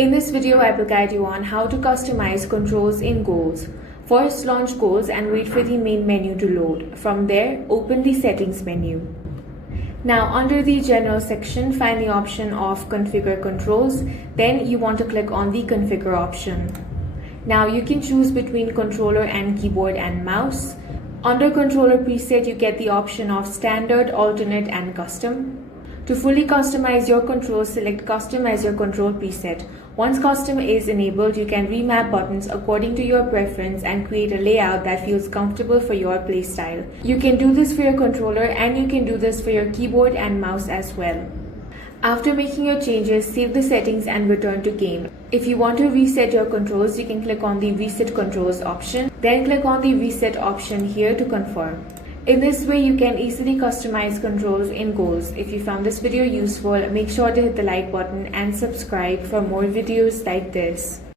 In this video, I will guide you on how to customize controls in Goals. First, launch Goals and wait for the main menu to load. From there, open the Settings menu. Now, under the General section, find the option of Configure Controls. Then you want to click on the Configure option. Now, you can choose between controller and keyboard and mouse. Under Controller preset, you get the option of Standard, Alternate, and Custom. To fully customize your controls, select Custom as your control preset. Once Custom is enabled, you can remap buttons according to your preference and create a layout that feels comfortable for your playstyle. You can do this for your controller and you can do this for your keyboard and mouse as well. After making your changes, save the settings and return to game. If you want to reset your controls, you can click on the Reset Controls option. Then click on the Reset option here to confirm. In this way, you can easily customize controls in Goals. If you found this video useful, make sure to hit the like button and subscribe for more videos like this.